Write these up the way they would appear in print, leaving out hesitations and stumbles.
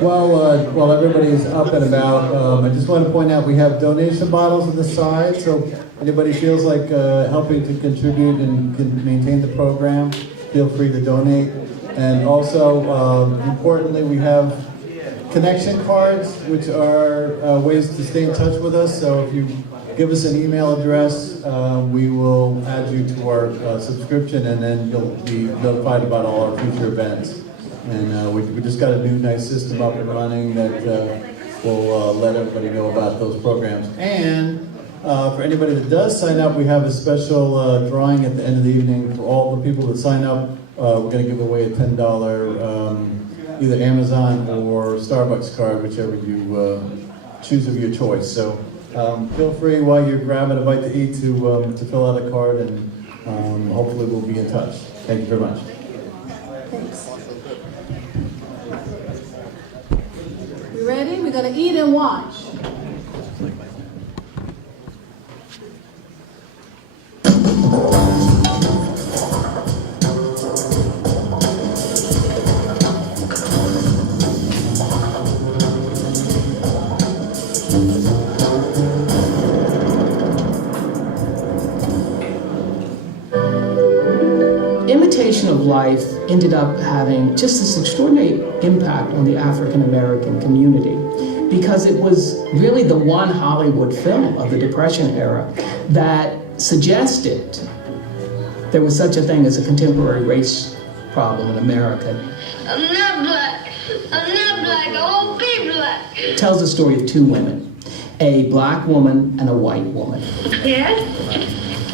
While everybody's up and about, I just want to point out we have donation bottles on the side, so anybody feels like helping to contribute and can maintain the program, feel free to donate. And also, importantly, we have connection cards, which are ways to stay in touch with us. So if you give us an email address, we will add you to our subscription, and then you'll be notified about all our future events. And we just got a new nice system up and running that will let everybody know about those programs. And for anybody that does sign up, we have a special drawing at the end of the evening. For all the people that sign up, we're going to give away a $10 either Amazon or Starbucks card, whichever you choose of your choice. So feel free while you're grabbing a bite to eat to fill out a card, and hopefully we'll be in touch. Thank you very much. Thanks. You ready? We're going to eat and watch. Imitation of Life ended up having just this extraordinary impact on the African American community, because it was really the one Hollywood film of the Depression era that suggested there was such a thing as a contemporary race problem in America. I'm not black. I'm not black. I won't be black. It tells the story of two women, a black woman and a white woman. Yes?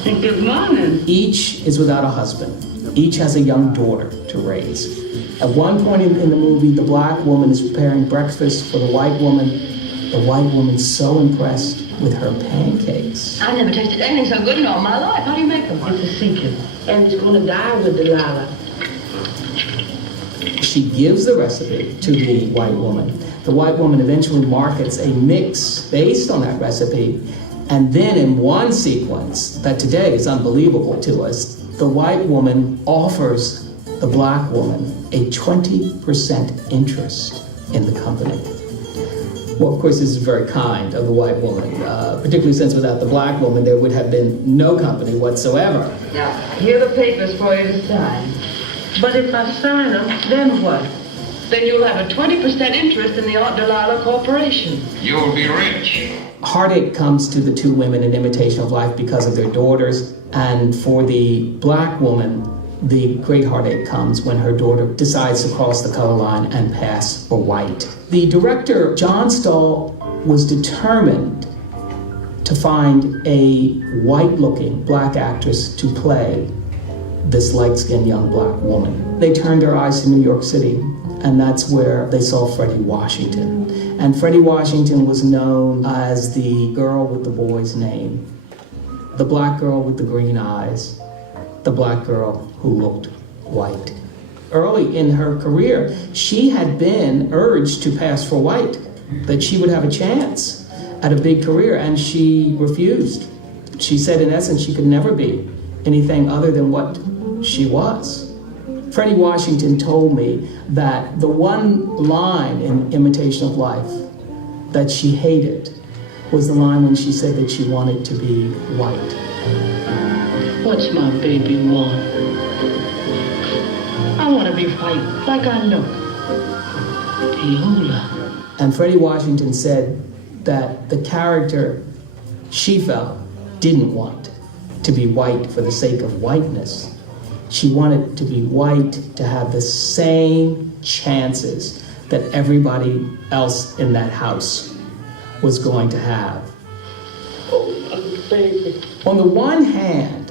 Good morning. Each is without a husband. Each has a young daughter to raise. At one point in the movie, the black woman is preparing breakfast for the white woman. The white woman's so impressed with her pancakes. I never tasted anything so good in all my life. How do you make them? It's a secret, and it's going to die with Delilah. She gives the recipe to the white woman. The white woman eventually markets a mix based on that recipe, and then in one sequence that today is unbelievable to us, the white woman offers the black woman a 20% interest in the company. Well, of course, this is very kind of the white woman, particularly since without the black woman, there would have been no company whatsoever. Now, here are the papers for you to sign. But if I sign them, then what? Then you'll have a 20% interest in the Aunt Delilah Corporation. You'll be rich. Heartache comes to the two women in Imitation of Life because of their daughters, and for the black woman, the great heartache comes when her daughter decides to cross the color line and pass for white. The director, John Stahl, was determined to find a white-looking black actress to play this light-skinned young black woman. They turned their eyes to New York City, and that's where they saw Freddie Washington. And Freddie Washington was known as the girl with the boy's name, the black girl with the green eyes, the black girl who looked white. Early in her career, she had been urged to pass for white, that she would have a chance at a big career, and she refused. She said, in essence, she could never be anything other than what she was. Freddie Washington told me that the one line in Imitation of Life that she hated was the line when she said that she wanted to be white. What's my baby want? I want to be white, like I look. Viola. And Freddie Washington said that the character she felt didn't want to be white for the sake of whiteness. She wanted to be white to have the same chances that everybody else in that house was going to have. Oh, my baby. On the one hand,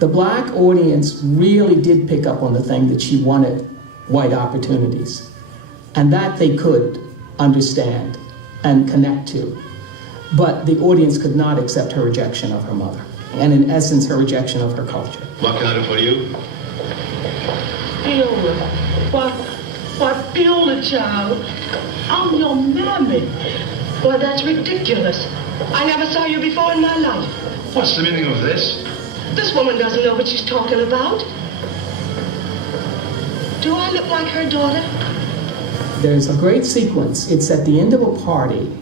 the black audience really did pick up on the thing that she wanted white opportunities, and that they could understand and connect to. But the audience could not accept her rejection of her mother, and in essence, her rejection of her culture. What can I do for you? Viola. What, Viola, child? I'm your mammy. Well, that's ridiculous. I never saw you before in my life. What's the meaning of this? This woman doesn't know what she's talking about. Do I look like her daughter? there's a great sequence. It's at the end of a party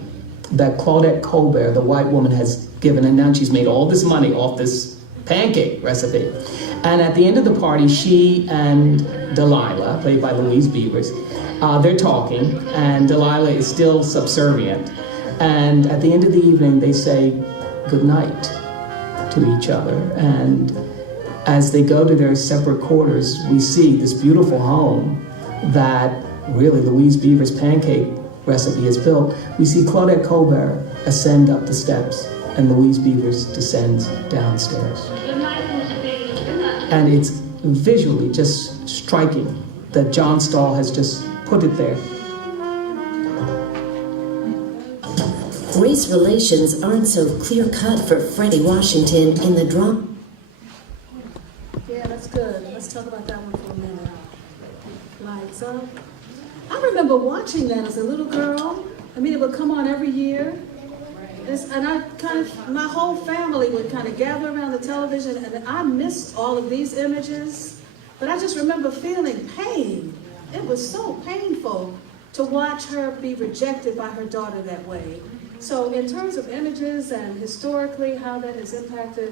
that Claudette Colbert, the white woman, has given, and now she's made all this money off this pancake recipe. And at the end of the party, she and Delilah, played by Louise Beavers, they're talking, and Delilah is still subservient. And at the end of the evening, they say good night to each other. And as they go to their separate quarters, we see this beautiful home that really Louise Beavers' pancake recipe is built. We see Claudette Colbert ascend up the steps, and Louise Beavers descends downstairs. Good night, Miss Piggy. Good night. And it's visually just striking that John Stahl has just put it there. Race relations aren't so clear-cut for Freddie Washington in the drama. Yeah, that's good. Let's talk about that one for a minute. Lights up. I remember watching that as a little girl. I mean, it would come on every year. And I kind of, my whole family would kind of gather around the television, and I missed all of these images, but I just remember feeling pain. It was so painful to watch her be rejected by her daughter that way. So in terms of images and historically how that has impacted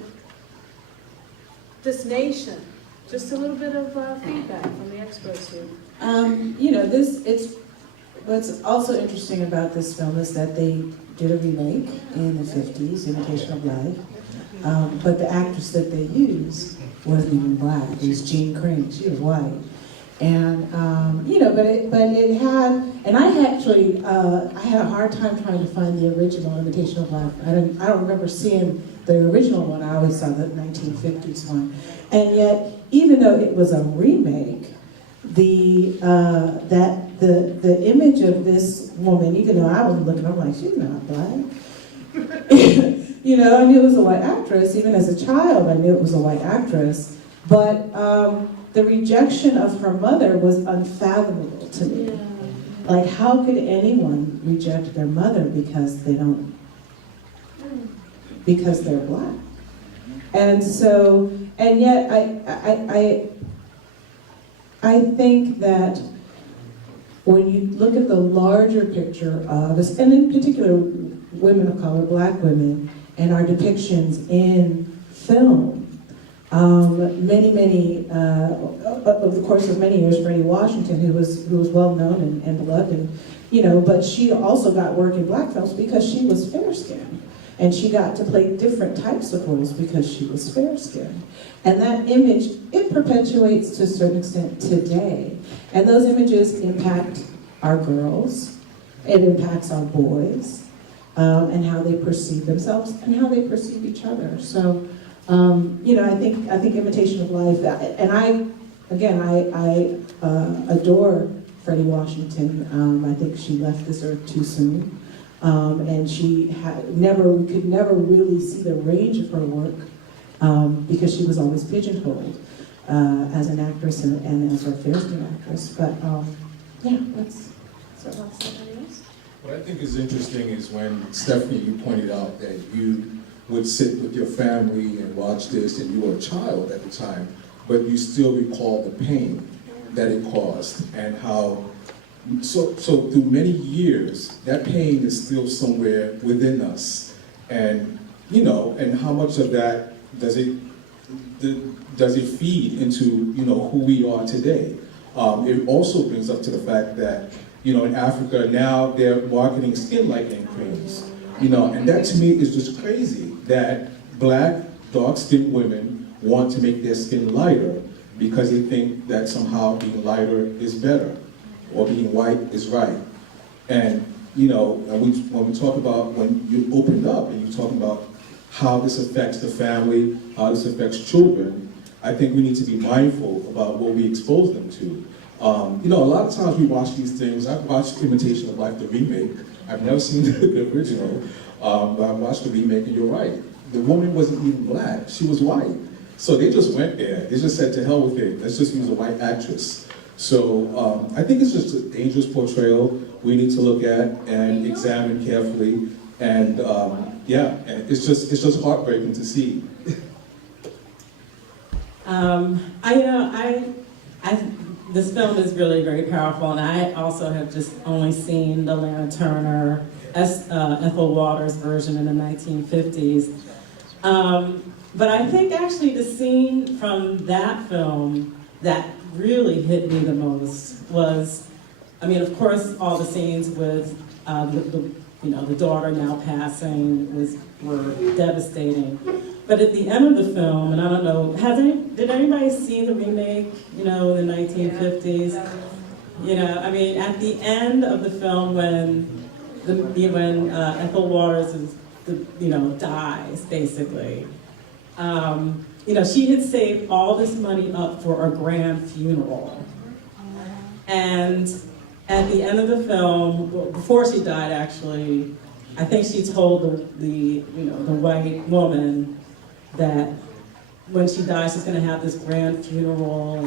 this nation, just a little bit of feedback from the experts here. What's also interesting about this film is that they did a remake in the 50s, Imitation of Life, but the actress that they used wasn't even black. It was Jean Crane. She was white. And, but it had, and I had a hard time trying to find the original Imitation of Life. I don't remember seeing the original one. I always saw the 1950s one. And yet, even though it was a remake, the image of this woman, even though I was looking, I'm like, she's not black. I knew it was a white actress. Even as a child, I knew it was a white actress. But the rejection of her mother was unfathomable to me. Yeah. Like, how could anyone reject their mother because they're black? And so, and yet I think that when you look at the larger picture of us, and in particular women of color, black women, and our depictions in film, many, over the course of many years, Freddie Washington, who was well known and beloved, and but she also got work in black films because she was fair-skinned. And she got to play different types of roles because she was fair-skinned. And that image, it perpetuates to a certain extent today. And those images impact our girls, it impacts our boys, and how they perceive themselves and how they perceive each other. So, I think Imitation of Life, and I adore Freddie Washington. I think she left this earth too soon. And she we could never really see the range of her work because she was always pigeonholed as an actress and as a fair-skinned actress. But that's what I'll say. What I think is interesting is when, Stephanie, you pointed out that you would sit with your family and watch this, and you were a child at the time, but you still recall the pain that it caused, and how so through many years, that pain is still somewhere within us, and and how much of that does it feed into who we are today? It also brings up to the fact that in Africa now they're marketing skin lightening creams, and that to me is just crazy that black dark-skinned women want to make their skin lighter because they think that somehow being lighter is better, or being white is right. And when we talk about, when you opened up and you talk about how this affects the family, how this affects children, I think we need to be mindful about what we expose them to. A lot of times we watch these things. I've watched Imitation of Life, the remake. I've never seen the original, but I've watched the remake, and you're right. The woman wasn't even black, she was white. So they just went there. They just said, to hell with it, let's just use a white actress. So I think it's just a dangerous portrayal we need to look at and examine carefully. And and it's just heartbreaking to see. this film is really very powerful, and I also have just only seen the Lana Turner, Ethel Waters version in the 1950s. But I think actually the scene from that film that really hit me the most was, I mean, of course, all the scenes with the daughter now passing were devastating. But at the end of the film, and I don't know, did anybody see the remake, in the 1950s? I mean, at the end of the film when Ethel Waters dies, basically, she had saved all this money up for a grand funeral. And at the end of the film, well, before she died, actually, I think she told the white woman that when she dies, she's going to have this grand funeral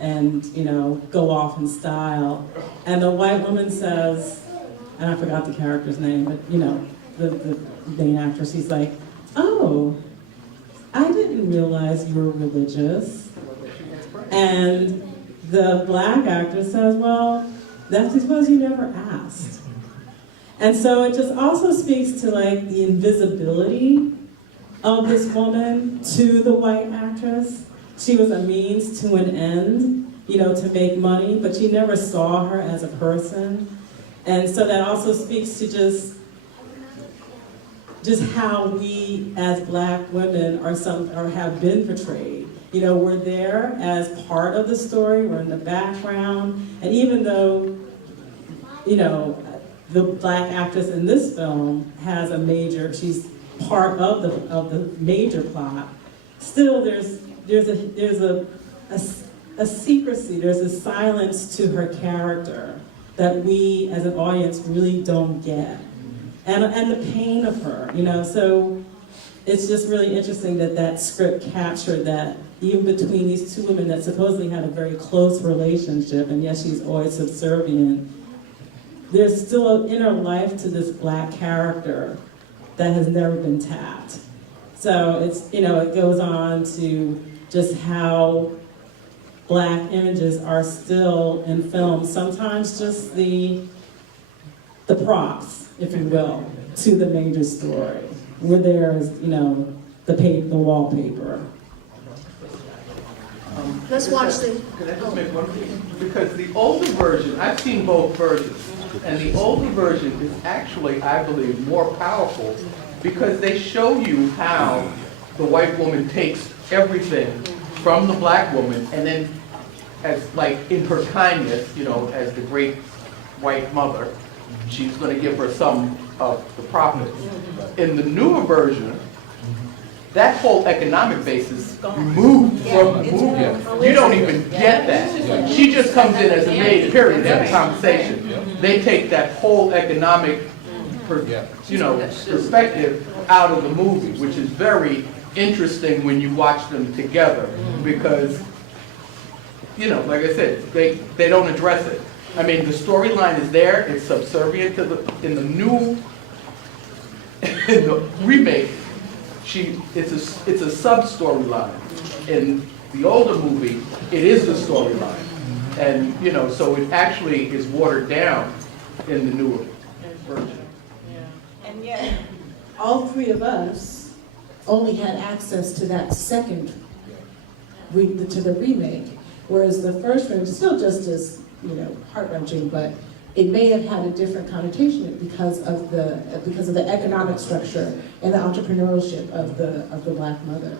and go off in style. And the white woman says, and I forgot the character's name, but the main actress, he's like, "Oh, I didn't realize you were religious." And the black actress says, "Well, that's because you never asked." And so it just also speaks to like the invisibility of this woman to the white actress. She was a means to an end, to make money, but she never saw her as a person. And so that also speaks to just how we as black women or have been portrayed. We're there as part of the story, we're in the background, and even though, the black actress in this film has she's part of the major plot, still there's a secrecy, there's a silence to her character that we as an audience really don't get. And the pain of her, so it's just really interesting that script captured that even between these two women that supposedly had a very close relationship, and yes, she's always subservient, there's still an inner life to this black character that has never been tapped. So it's, it goes on to just how black images are still in film, sometimes just the props, if you will, to the major story. We're there as, the wallpaper. Let's watch the. Can I just make one thing? Because the older version, I've seen both versions, and the older version is actually, I believe, more powerful because they show you how the white woman takes everything from the black woman and then, as like in her kindness, as the great white mother, she's going to give her some of the profits. In the newer version, that whole economic basis removed from the movie. You don't even get that. She just comes in as a maid, period, in the conversation. They take that whole economic perspective out of the movie, which is very interesting when you watch them together because, like I said, they don't address it. I mean, the storyline is there, it's subservient to in the remake, it's a sub-storyline. In the older movie, it is the storyline. And, so it actually is watered down in the newer version. And yet, all three of us only had access to that second, to the remake, whereas the first one was still just as, heart-wrenching, but it may have had a different connotation because of the economic structure and the entrepreneurship of the black mother.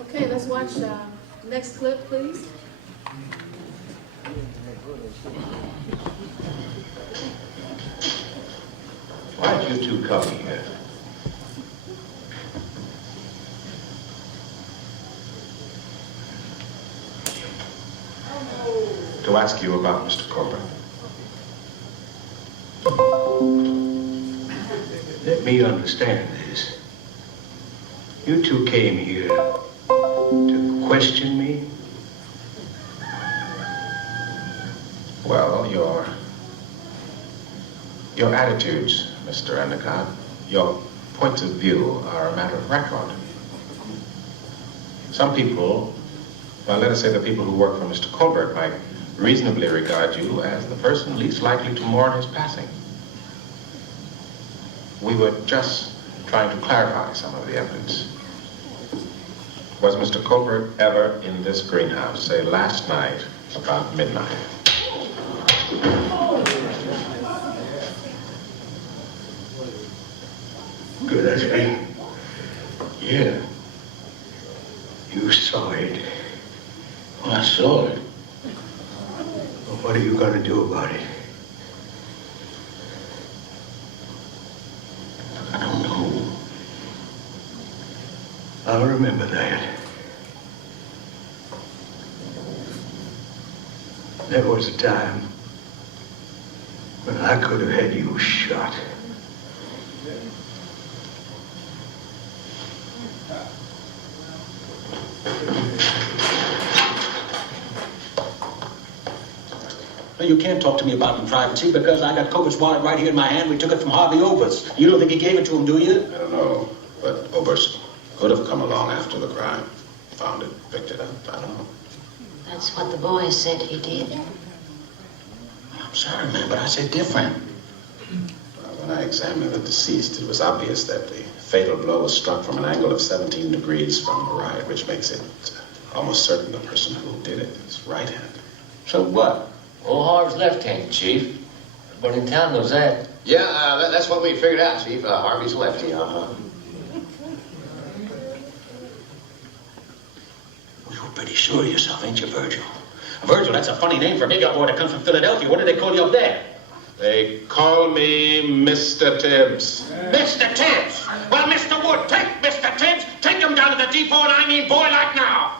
Okay, let's watch next clip, please. Why did you two come here? To ask you about Mr. Corbin. Let me understand this. You two came here to question me? Well, your attitudes, Mr. Endicott, your points of view are a matter of record. Some people Well, let us say the people who work for Mr. Colbert might reasonably regard you as the person least likely to mourn his passing. We were just trying to clarify some of the evidence. Was Mr. Colbert ever in this greenhouse, say last night, about midnight? Good, I say. Yeah. You saw it. Well, I saw it. Well, what are you going to do about it? I don't know. I'll remember that. There was a time when I could have had you shot. Well, you can't talk to me about privacy because I got Colbert's wallet right here in my hand. We took it from Harvey Oberst. You don't think he gave it to him, do you? I don't know, but Oberst could have come along after the crime. Found it, picked it up, I don't know. That's what the boy said he did. I'm sorry, man, but I said different. Well, when I examined the deceased, it was obvious that the fatal blow was struck from an angle of 17 degrees from the right, which makes it almost certain the person who did it is right-handed. So what? Old Harv's left-handed, Chief. Everybody in town knows that. Yeah, that's what we figured out, Chief. Harvey's lefty, You're pretty sure of yourself, ain't you, Virgil? Virgil, that's a funny name for a big boy that comes from Philadelphia. What do they call you up there? They call me Mr. Tibbs. Mr. Tibbs! Well, Mr. Wood, take Mr. Tibbs, take him down to the depot, and I mean boy like now.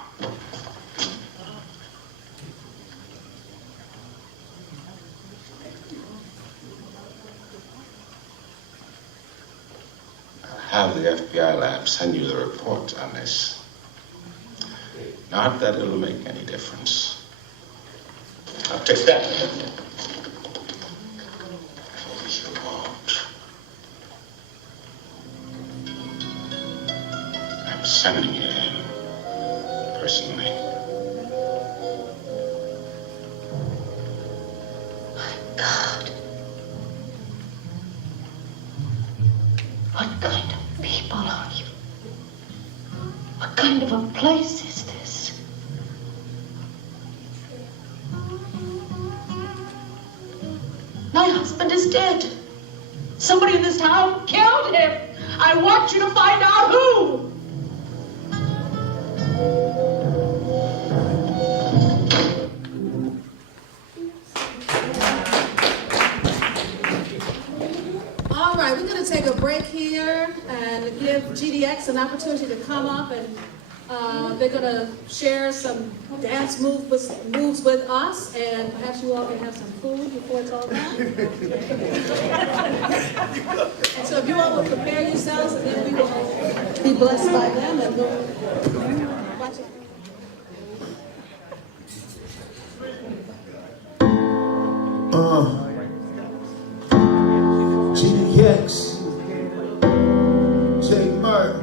I'll have the FBI lab send you the report on this. Not that it'll make any difference. I'll take that. You won't. I'm sending you in, personally. God. What kind of people are you? What kind of a place is this? My husband is dead. Somebody in this town killed him. I want you to find out who. All right, we're going to take a break here and give GDX an opportunity to come up, and they're going to share some dance moves with us, and perhaps you all can have some food before it's all done. And so if you all will prepare yourselves, and then we will be blessed by them and go watch it. GDX, J Murr.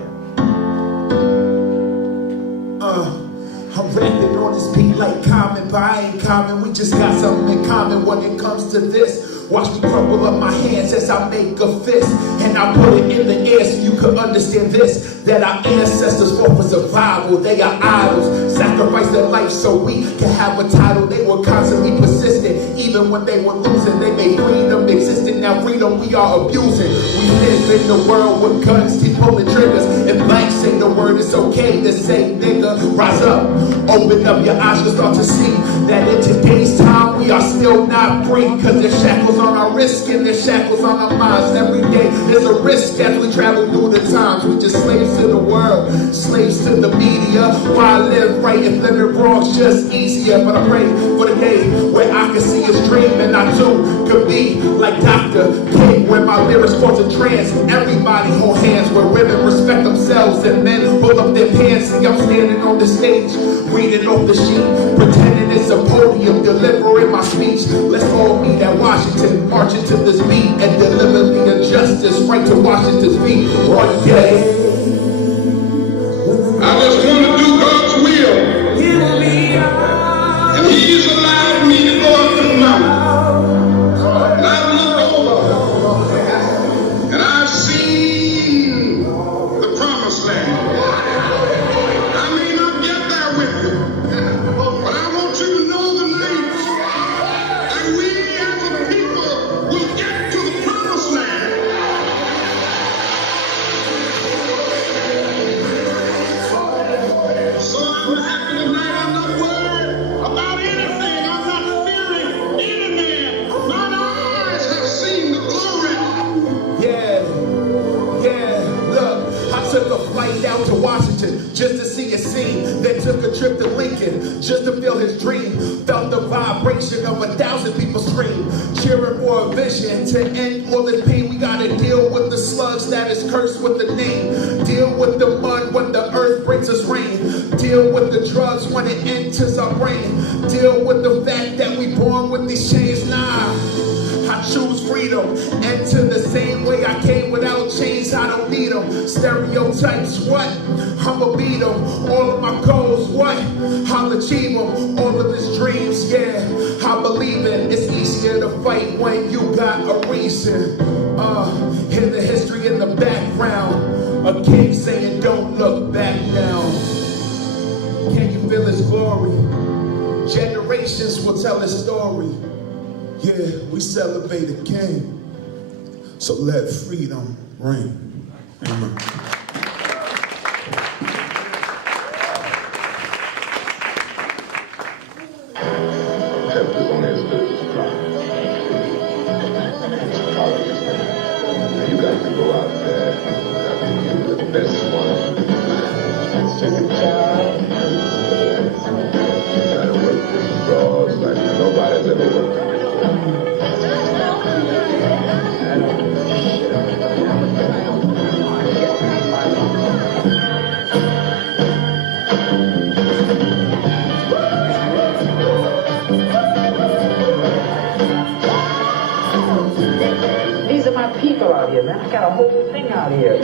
I'm rapping on this beat like Common, but I ain't common. We just got something in common when it comes to this. Watch me crumble up my hands as I make a fist, and I put it in the air so you could understand this, that our ancestors fought for survival. They are idols, sacrificed their life so we can have a title. They were constantly persistent, even when they were losing. They made freedom existent, now freedom we are abusing. We live in the world with guns, keep pulling triggers, and blanks say the word is okay to say nigga. Rise up, open up your eyes, you'll start to see that in today's time we are still not free, cause there's shackles on our wrists and there's shackles on our minds. Every day there's a risk as we travel through the times. We just slaves to the world, slaves to the media. Why live right if living wrong's just easier? But I pray for the day where I can see his dream, and I too could be like Dr. King, where my lyrics cause a trance. Everybody hold hands, where women respect themselves and men pull up their pants. See, I'm standing on the stage, reading off the sheet, pretending it's a podium, delivering my speech. Let's all meet at Washington, marching to this beat, and deliver the injustice right to Washington's feet. One day, I just want to do God's will. Give me But he's allowed me to go up to the mountain. And I've looked over, and I've seen the promised land. I may not get there with you, but I want you to know tonight that we as a people will get to the promised land. So I'm happy tonight. I'm not worried about anything. I'm not fearing any man. Mine eyes have seen the glory. Yeah, look, I took a flight out to Washington just to see a scene. Then took a trip to Lincoln just to feel his dream. Felt the vibration of 1,000 people scream, cheering for a vision to end all this pain. We gotta deal with the slugs that is cursed with the name. Deal with the mud when the earth brings us rain. Deal with the drugs when it enters our brain. Deal with the fact that we born with these chains. Nah, I choose freedom. Enter the same way I came without chains. I don't need them. Stereotypes, what? I'ma beat them. All of my goals, what? I'll achieve them. All of his dreams, yeah, I believe it. It's easier to fight when you got a reason. Hear the history in the background. A king saying don't look back now. Can you feel his glory? Generations will tell his story. Yeah, we celebrate a king. So let freedom ring. Amen. Everyone has business problems. It's obvious now. You got to go out there. You got to be the best one. Take a job. You got to work with frauds like nobody's ever worked. These are my people out here, man. I got a whole thing out here.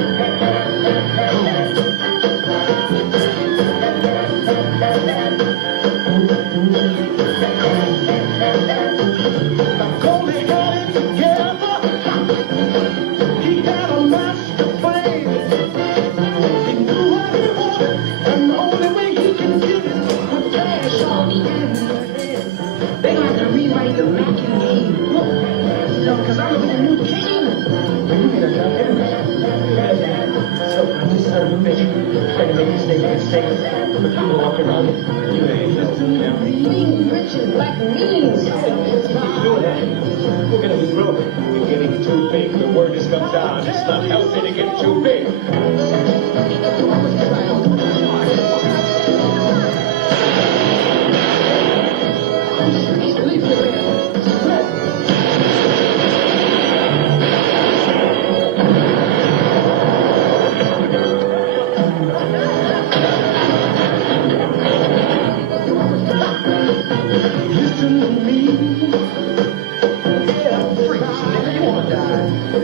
They have to rewrite the making game. Because I'm the new king. You made a dumb enemy. So I just son of a bitch trying to make this nigga insane. But people walk around you ain't listening now. Being rich and black means something. Keep doing that. We're gonna be broke. We're getting too big. The word has come down. It's not healthy to get too big.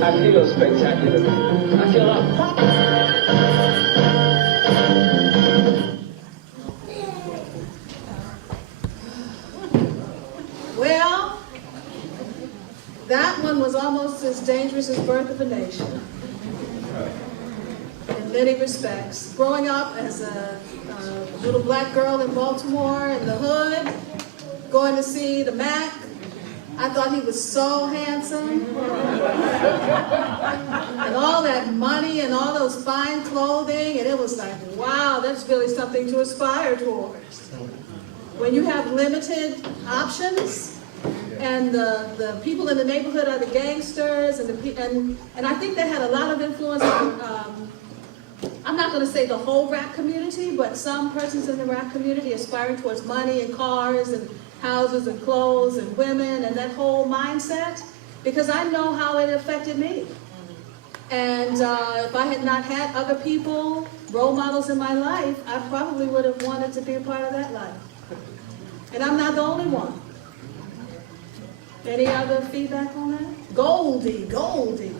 I feel spectacular. I feel up. Well, that one was almost as dangerous as Birth of a Nation. In many respects. Growing up as a little black girl in Baltimore, in the hood, going to see the Mac, I thought he was so handsome. And all that money and all those fine clothing, and it was like, wow, that's really something to aspire towards. When you have limited options, and the people in the neighborhood are the gangsters, and I think they had a lot of influence on, I'm not going to say the whole rap community, but some persons in the rap community aspiring towards money and cars and houses and clothes and women and that whole mindset, because I know how it affected me. And if I had not had other people, role models in my life, I probably would have wanted to be a part of that life. And I'm not the only one. Any other feedback on that? Goldie, Goldie.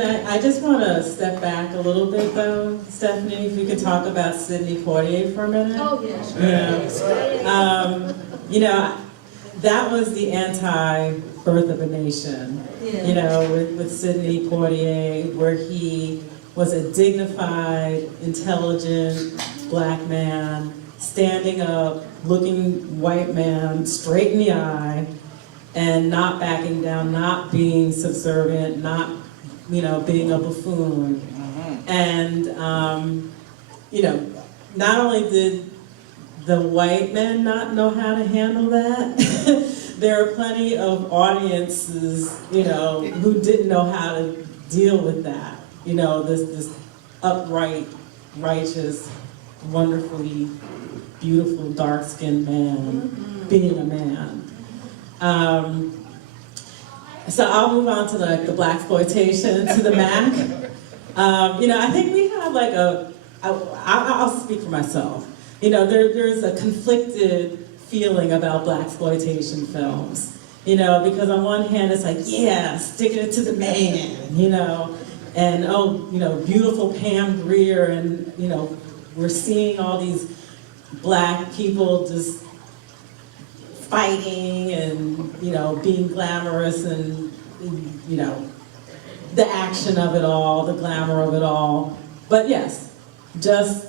I just want to step back a little bit though, Stephanie, if we could talk about Sidney Poitier for a minute. Oh, yeah, sure. You know, that was the anti-Birth of a Nation, Yeah. you know, with Sidney Poitier, where he was a dignified, intelligent black man, standing up, looking white man straight in the eye, and not backing down, not being subservient, not, you know, being a buffoon. And, you know, not only did the white men not know how to handle that, there are plenty of audiences, you know, who didn't know how to deal with that. You know, this upright, righteous, wonderfully beautiful, dark-skinned man being a man. So I'll move on to the blaxploitation, to the Mac. You know, I think we have like I'll speak for myself. You know, there's a conflicted feeling about blaxploitation films. You know, because on one hand it's like, yeah, sticking it to the man, you know, and oh, you know, beautiful Pam Grier, and you know, we're seeing all these black people just fighting and, you know, being glamorous and, you know, the action of it all, the glamour of it all. But yes, just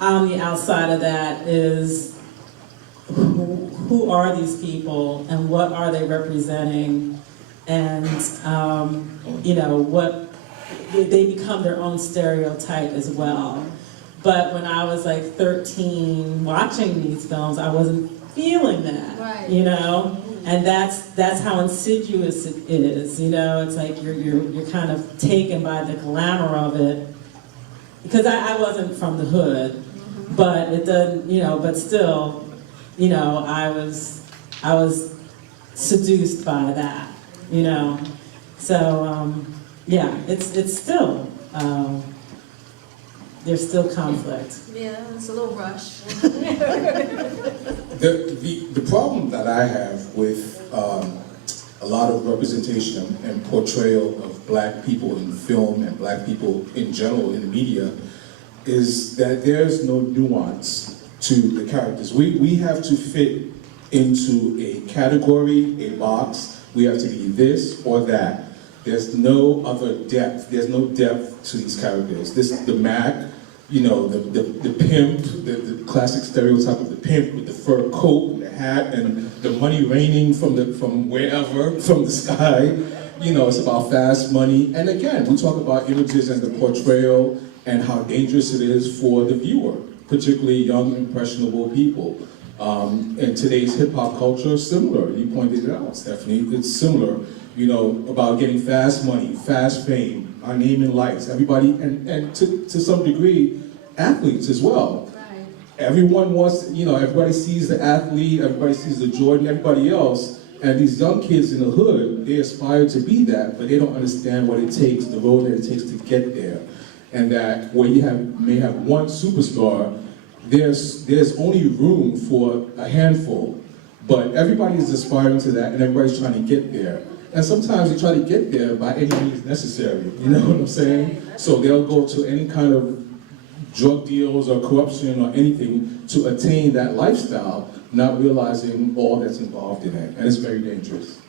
on the outside of that is who are these people and what are they representing, and, you know, what they become their own stereotype as well. But when I was like 13 watching these films, I wasn't feeling that, right. You know? And that's how insidious it is, you know? It's like you're kind of taken by the glamour of it. Because I wasn't from the hood, but it doesn't, you know, but still, you know, I was seduced by that, you know? So, yeah, it's still, there's still conflict. Yeah, it's a little rush. The problem that I have with a lot of representation and portrayal of black people in film and black people in general in the media is that there's no nuance to the characters. We have to fit into a category, a box. We have to be this or that. There's no other depth. There's no depth to these characters. The Mac, you know, the pimp, the classic stereotype of the pimp with the fur coat and the hat and the money raining from wherever, from the sky. You know, it's about fast money. And again, we talk about images and the portrayal and how dangerous it is for the viewer, particularly young, impressionable people. And today's hip-hop culture is similar. You pointed it out, Stephanie. It's similar, you know, about getting fast money, fast fame, our name in lights. Everybody, and to some degree, athletes as well. Right. Everyone wants, you know, everybody sees the athlete, everybody sees the Jordan, everybody else. And these young kids in the hood, they aspire to be that, but they don't understand what it takes, the road that it takes to get there. And that where you may have one superstar, there's only room for a handful, but everybody is aspiring to that and everybody's trying to get there. And sometimes they try to get there by any means necessary, you know what I'm saying? So they'll go to any kind of drug deals or corruption or anything to attain that lifestyle, not realizing all that's involved in it, and it's very dangerous.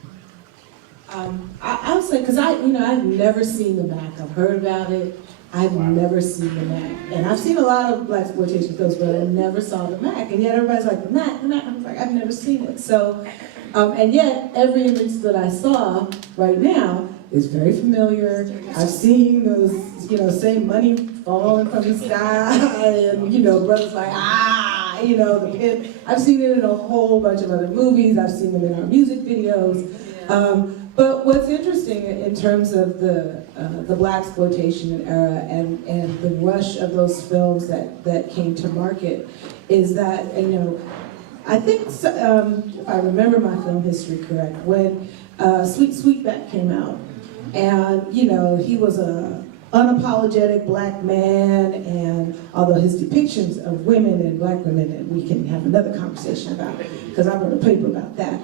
I would say, because I've never seen the Mac. I've heard about it. I've never seen the Mac. And I've seen a lot of blaxploitation films, but I never saw the Mac. And yet everybody's like, the Mac. I'm like, I've never seen it. So, and yet every image that I saw right now is very familiar. I've seen those, you know, same money falling from the sky, and, you know, brothers like, you know, the pimp. I've seen it in a whole bunch of other movies. I've seen them in our music videos. But what's interesting in terms of the blaxploitation era and the rush of those films that came to market is that, you know, I think, if I remember my film history correct, when Sweet Sweetback came out, and, you know, he was a unapologetic black man, and although his depictions of women and black women, and we can have another conversation about it, because I wrote a paper about that,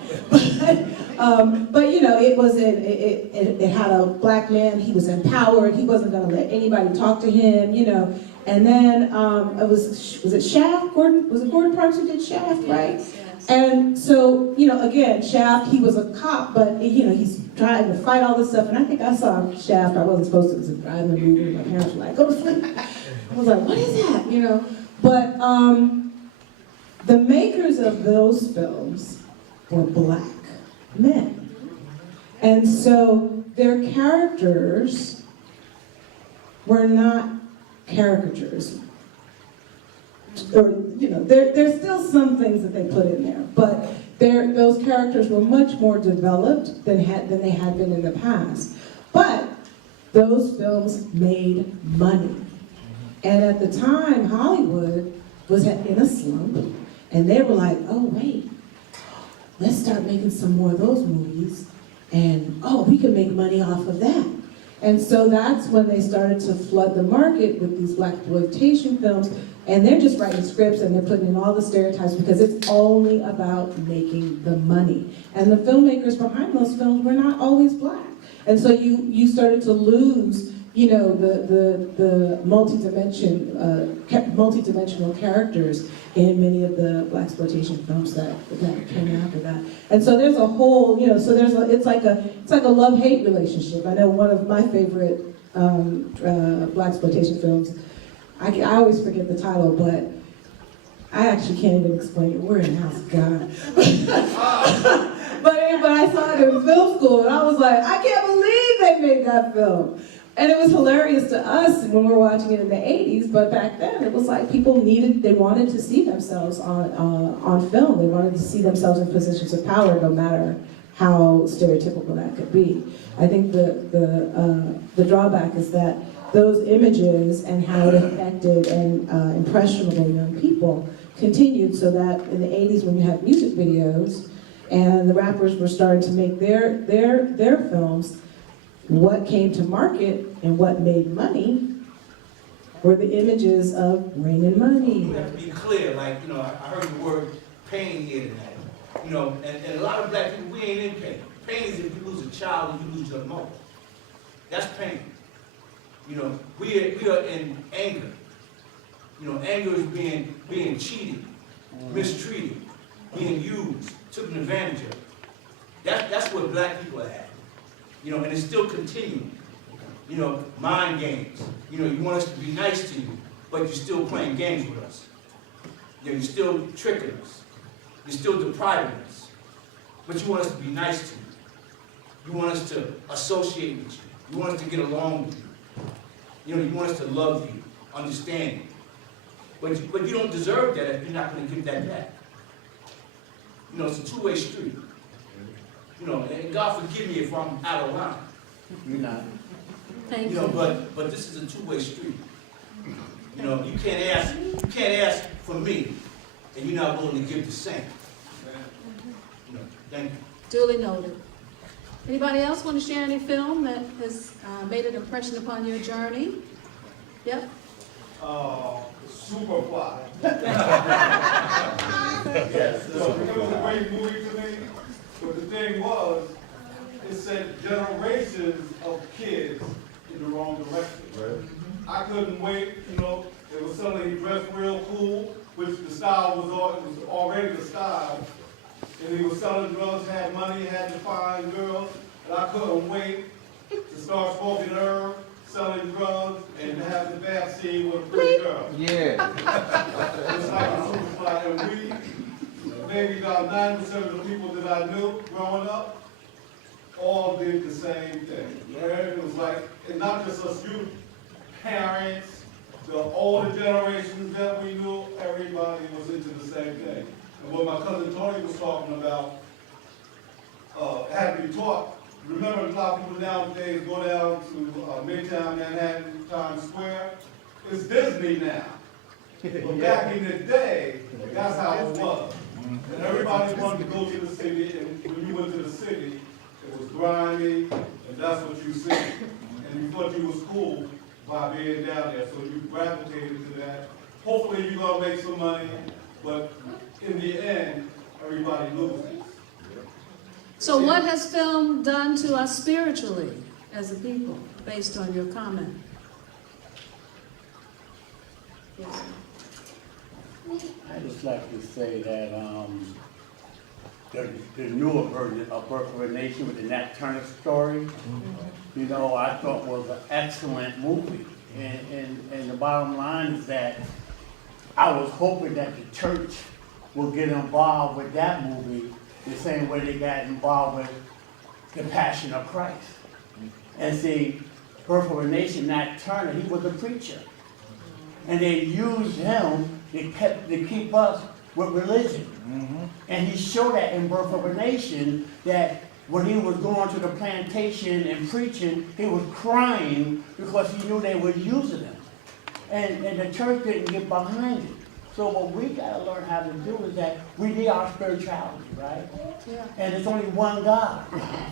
But you know, it had a black man. He was empowered. He wasn't going to let anybody talk to him. You know, and then it was it Shaft? Was it Gordon Parks who did Shaft, right? Yes. And so, you know, again, Shaft, he was a cop, but, you know, he's trying to fight all this stuff. And I think I saw Shaft, I wasn't supposed to, it was a driving movie. My parents were like, go to sleep. I was like, what is that, you know? But the makers of those films were black men. And so their characters were not caricatures. Or, you know, there's still some things that they put in there, but those characters were much more developed than they had been in the past. But those films made money. And at the time, Hollywood was in a slump, and they were like, oh, wait, let's start making some more of those movies, and oh, we can make money off of that. And so that's when they started to flood the market with these blaxploitation films, and they're just writing scripts and they're putting in all the stereotypes because it's only about making the money. And the filmmakers behind those films were not always black. And so you started to lose, you know, the multi-dimensional characters in many of the blaxploitation films that came after that. And so there's a whole, you know, so it's like a love-hate relationship. I know one of my favorite blaxploitation films, I always forget the title, but I actually can't even explain it. We're in the House of God. but I saw it in film school, and I was like, I can't believe they made that film. And it was hilarious to us when we were watching it in the 80s, but back then it was like people they wanted to see themselves on film. They wanted to see themselves in positions of power, no matter how stereotypical that could be. I think the drawback is that those images and how it affected and impressionable young people continued, so that in the 80s when you had music videos and the rappers were starting to make their films, what came to market and what made money were the images of rain and money. You have to be clear, like, you know, I heard the word pain here tonight. You know, and a lot of black people, we ain't in pain. Pain is if you lose a child and you lose your mother. That's pain. You know, we are in anger. You know, anger is being cheated, mistreated, being used, taken advantage of. That's what black people are at. You know, and it's still continuing. You know, mind games. You know, you want us to be nice to you, but you're still playing games with us. You know, you're still tricking us. You're still depriving us. But you want us to be nice to you. You want us to associate with you. You want us to get along with you. You know, you want us to love you, understand you. But you don't deserve that if you're not going to give that back. You know, it's a two-way street. You know, and God forgive me if I'm out of line. You're not. Thank you know, but this is a two-way street. You know, you can't ask for me, and you're not willing to give the same. You know, thank you. Duly noted. Anybody else want to share any film that has made an impression upon your journey? Yep. Superfly. Yes. So it was a great movie to me. But the thing was, it sent generations of kids in the wrong direction. Right. I couldn't wait, you know, it was suddenly dressed real cool, which the style was already the style. And he was selling drugs, had money, had to find girls, and I couldn't wait to start smoking herb, selling drugs, and have the bath scene with a pretty girl. Yeah. It's like a Superfly, and we, maybe about 90% of the people that I knew growing up, all did the same thing. Right? It was like, and not just us youth, parents, the older generations that we knew, everybody was into the same thing. And what my cousin Tony was talking about, had to be taught. Remember, a lot of people nowadays go down to Midtown Manhattan, Times Square. It's Disney now. But back in the day, that's how it was. And everybody wanted to go to the city, and when you went to the city, it was grimy, and that's what you see. And you thought you was cool by being down there, so you gravitated to that. Hopefully you're gonna make some money, but in the end, everybody loses. So what has film done to us spiritually as a people, based on your comment? Yes, sir. I'd just like to say that the newer version of Birth of a Nation with the Nat Turner story, you know, I thought was an excellent movie. And the bottom line is that I was hoping that the church will get involved with that movie the same way they got involved with The Passion of Christ. And see, Birth of a Nation, Nat Turner, he was a preacher. And they used him to keep us with religion. And he showed that in Birth of a Nation, that when he was going to the plantation and preaching, he was crying because he knew they were using him. And the church didn't get behind it. So what we got to learn how to do is that we need our spirituality, right? Yeah. And it's only one God.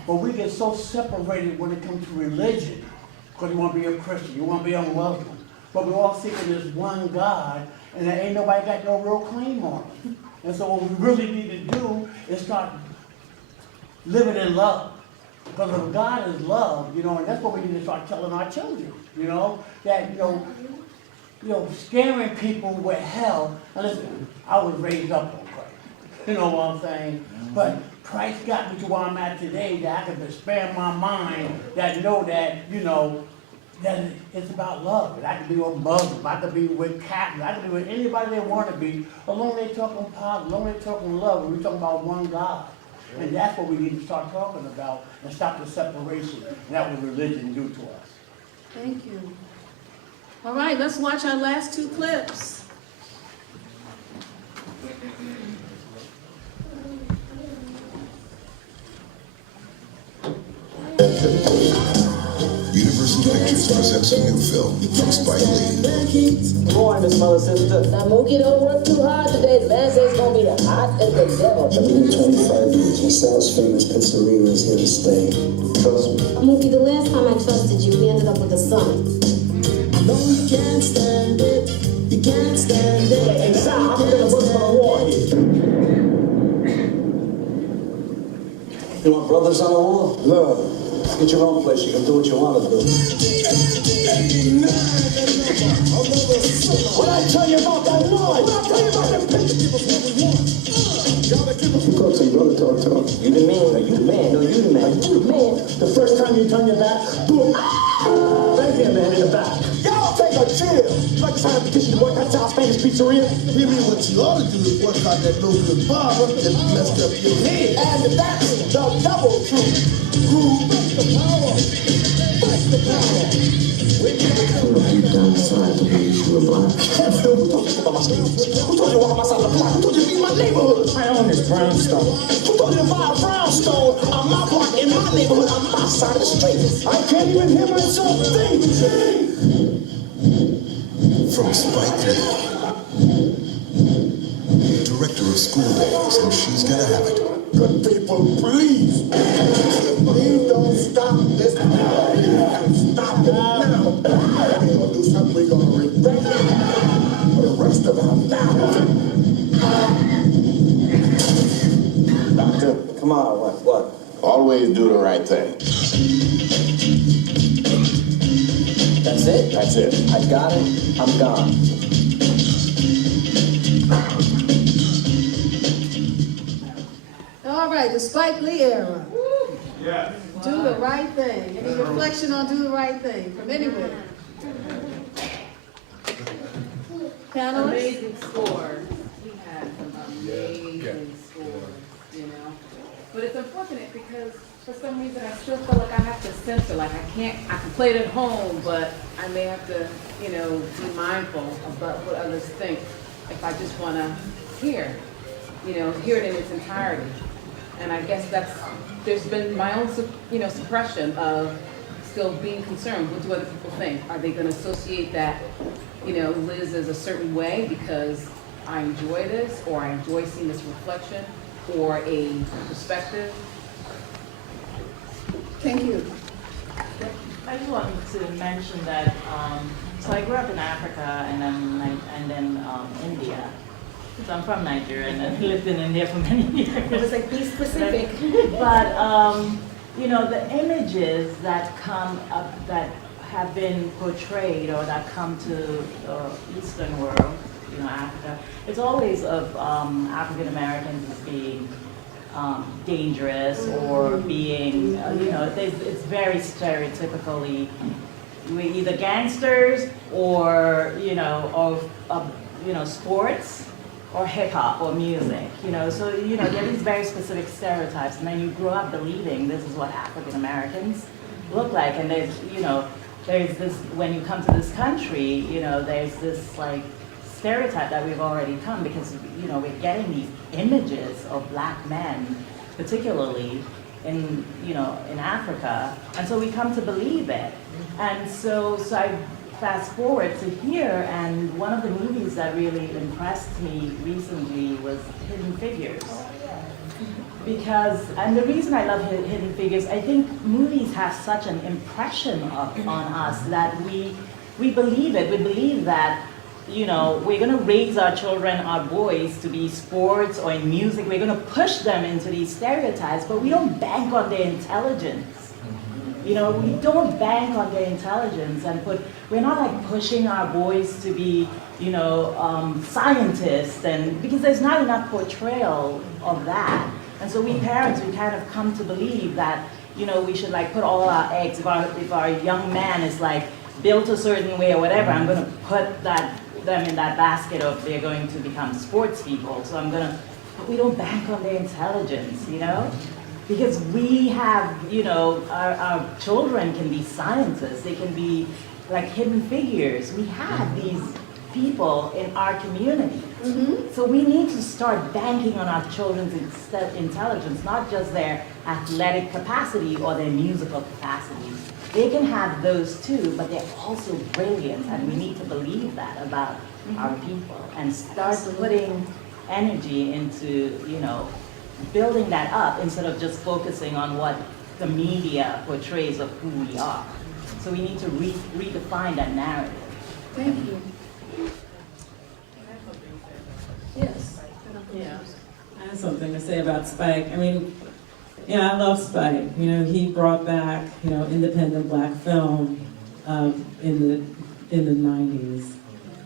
But we get so separated when it comes to religion, because you want to be a Christian, you want to be a Muslim. But we're all seeking this one God, and there ain't nobody got no real claim on it. And so what we really need to do is start living in love. Because if God is love, you know, and that's what we need to start telling our children, you know, that, you know, scaring people with hell. And listen, I was raised up on Christ. You know what I'm saying? But Christ got me to where I'm at today, that I can expand my mind, that know that, you know, that it's about love. And I can be with Muslims, I can be with Catholics, I can be with anybody they want to be, as long as they talking positive, as long as they talking love, and we're talking about one God. And that's what we need to start talking about and stop the separation. And that's what religion do to us. Thank you. All right, let's watch our last two clips. Universal Pictures presents a new film from Spike Lee. Good morning, Miss Mother Sister. Now, Mookie, don't work too hard today. The man says it's going to be the hot as the devil. I've been here 25 years. LaSalle's famous pizzeria is here to stay. Trust me. Mookie, the last time I trusted you, we ended up with a son. No, you can't stand it. You can't stand it. Hey, Sal, I'm going to put him on a war here. You want brothers on the wall? Look. Get your own place. You can do what you want to do. What I tell you about that noise? What I tell you about them pictures? You talk to your brother, talk to him. You the man. No, you the man. No, you the man. You the man. The first time you turn your back, boom. Right here, man, in the back. Y'all take a chill. You like to sign a petition to boycott Sal's famous pizzeria? Maybe what you ought to do is boycott that no good barber that messed up your head. And that's the double truth. Deep down inside, the way you were blind. Who told you to walk on my street? Who told you to walk on my side of the block? Who told you to leave my neighborhood? I own this brownstone. Who told you to buy a brownstone on my block in my neighborhood on my side of the street? I can't even hear myself think. From Spike Lee, director of School Days and She's Gotta Have It. Good people, please. Please don't stop this. Stop it now. We're going to do something we're going to regret for the rest of our lives. Doctor, come on, what? Always do the right thing. That's it? That's it. I got it. I'm gone. All right, the Spike Lee era. Yeah. Do the right thing. Any reflection on do the right thing from anywhere? Panelists? Amazing scores. He had some amazing scores, you know. But it's unfortunate because for some reason I still feel like I have to censor. Like I can play it at home, but I may have to, you know, be mindful about what others think if I just want to hear it in its entirety. And I guess there's been my own, suppression of still being concerned. What do other people think? Are they going to associate that, Liz as a certain way because I enjoy this, or I enjoy seeing this reflection, or a perspective? Thank you. I just wanted to mention that, so I grew up in Africa and then India. So I'm from Nigeria and I've lived in India for many years. It was like, be specific. But, you know, the images that come up, that have been portrayed or that come to the Eastern world, you know, Africa, it's always of African Americans as being dangerous or being, you know, it's very stereotypically either gangsters or, you know, sports or hip hop or music, you know. So, you know, there are these very specific stereotypes, and then you grow up believing this is what African Americans look like. And there's, you know, there's this, when you come to this country, you know, there's this like stereotype that we've already come, because, you know, we're getting these images of black men, particularly in, you know, in Africa, and so we come to believe it. And so I fast forward to here, and one of the movies that really impressed me recently was Hidden Figures. Because, and the reason I love Hidden Figures, I think movies have such an impression on us that we believe it. We believe that, you know, we're gonna raise our children, our boys, to be sports or in music. We're gonna push them into these stereotypes, but we don't bank on their intelligence. You know, we don't bank on their intelligence and we're not like pushing our boys to be, you know, scientists, and because there's not enough portrayal of that. And so we parents, we kind of come to believe that, you know, we should like put all our eggs, if our young man is like built a certain way or whatever, I'm gonna put them in that basket of they're going to become sports people. So but we don't bank on their intelligence, you know? Because we have, you know, our children can be scientists, they can be like hidden figures. We have these people in our community. So we need to start banking on our children's intelligence, not just their athletic capacity or their musical capacity. They can have those too, but they're also brilliant, and we need to believe that about our people and start putting energy into, you know, building that up instead of just focusing on what the media portrays of who we are. So we need to redefine that narrative. Thank you. Yes. Yeah, I have something to say about Spike. I mean, yeah, I love Spike. You know, he brought back, you know, independent black film in the 90s.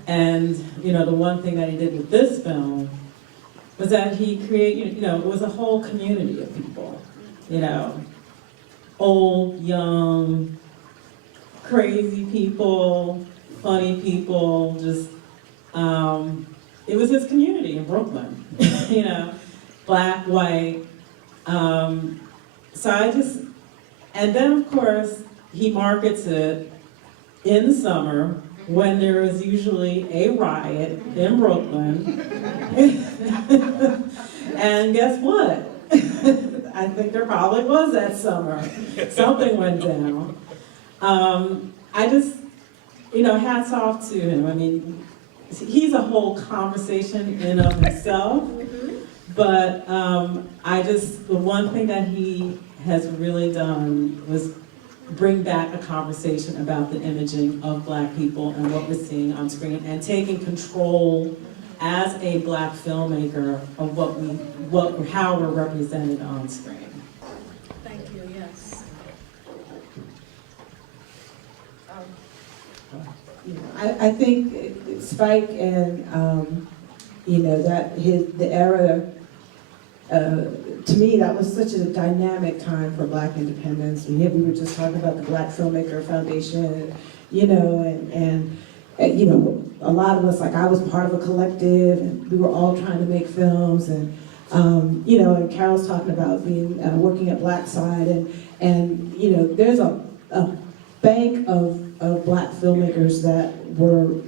And, you know, the one thing that he did with this film was that he created, you know, it was a whole community of people, you know, old, young, crazy people, funny people, just, it was his community in Brooklyn, you know, black, white. So and then of course, he markets it in the summer when there is usually a riot in Brooklyn. And guess what? I think there probably was that summer. Something went down. I just, you know, hats off to him. I mean, he's a whole conversation in of himself, but the one thing that he has really done was bring back a conversation about the imaging of black people and what we're seeing on screen, and taking control as a black filmmaker of how we're represented on screen. Thank you, yes. I think Spike and you know, the era, to me, that was such a dynamic time for black independence. And we were just talking about the Black Filmmaker Foundation, you know, and you know, a lot of us, like I was part of a collective, and we were all trying to make films, and you know, and Carol's talking about being working at Black Side, and you know, there's a bank of black filmmakers that were,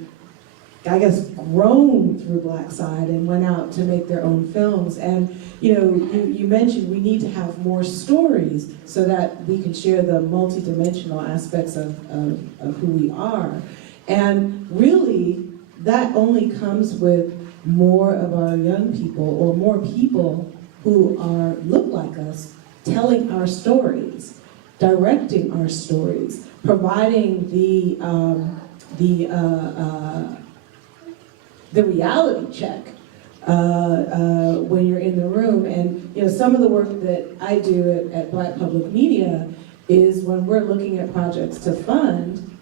I guess, grown through Black Side and went out to make their own films. And you know, you mentioned we need to have more stories so that we can share the multidimensional aspects of who we are. And really, that only comes with more of our young people, or more people who look like us, telling our stories, directing our stories, providing the reality check when you're in the room. And you know, some of the work that I do at Black Public Media is when we're looking at projects to fund,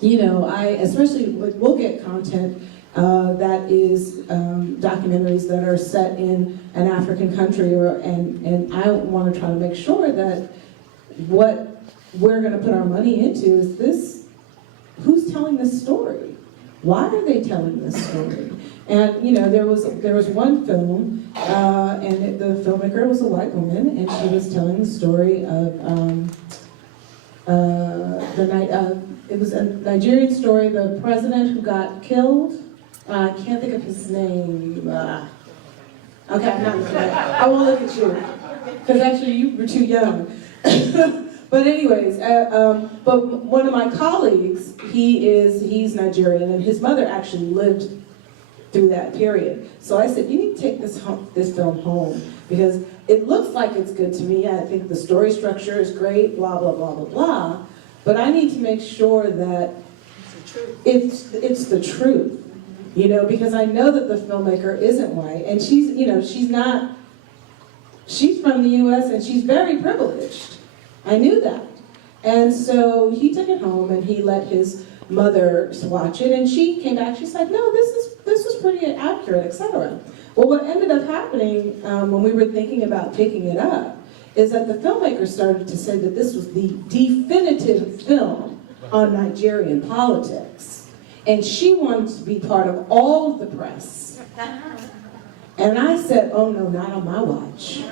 you know, we'll get content that is documentaries that are set in an African country, and I want to try to make sure that what we're going to put our money into is this: who's telling this story? Why are they telling this story? And you know, there was one film, and the filmmaker was a white woman, and she was telling the story of it was a Nigerian story. The president who got killed. I can't think of his name. Okay, I'm not looking at it. I won't look at you, because actually you were too young. But anyways, but one of my colleagues, he's Nigerian, and his mother actually lived through that period. So I said, you need to take this film home, because it looks like it's good to me. I think the story structure is great, blah, blah, blah, blah, blah. But I need to make sure that it's the truth. You know, because I know that the filmmaker isn't white, and she's from the US and she's very privileged. I knew that. And so he took it home and he let his mother watch it, and she came back, she's like, no, this was pretty accurate, etc. Well, what ended up happening when we were thinking about picking it up is that the filmmaker started to say that this was the definitive film on Nigerian politics. And she wanted to be part of all of the press. And I said, oh no, not on my watch.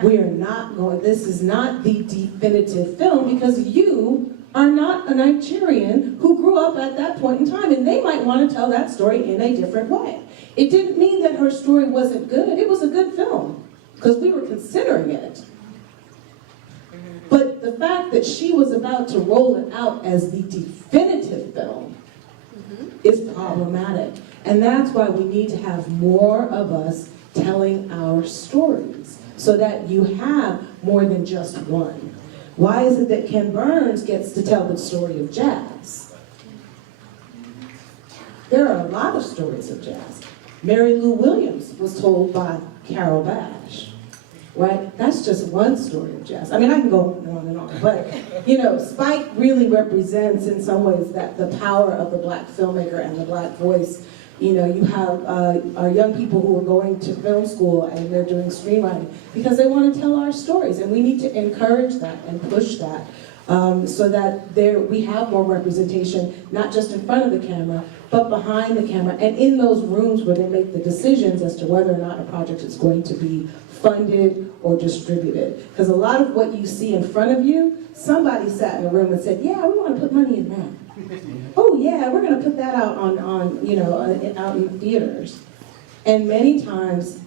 We are not going, this is not the definitive film, because you are not a Nigerian who grew up at that point in time, and they might want to tell that story in a different way. It didn't mean that her story wasn't good. It was a good film, because we were considering it. But the fact that she was about to roll it out as the definitive film is problematic. And that's why we need to have more of us telling our stories, so that you have more than just one. Why is it that Ken Burns gets to tell the story of jazz? There are a lot of stories of jazz. Mary Lou Williams was told by Carol Bash, right? That's just one story of jazz. I mean, I can go on and on, but you know, Spike really represents in some ways that the power of the Black filmmaker and the Black voice. You know, you have our young people who are going to film school and they're doing screenwriting because they want to tell our stories, and we need to encourage that and push that so that we have more representation, not just in front of the camera, but behind the camera and in those rooms where they make the decisions as to whether or not a project is going to be funded or distributed. Because a lot of what you see in front of you, somebody sat in a room and said, yeah, we want to put money in that. Oh yeah, we're going to put that out on you know, out in theaters. And many times,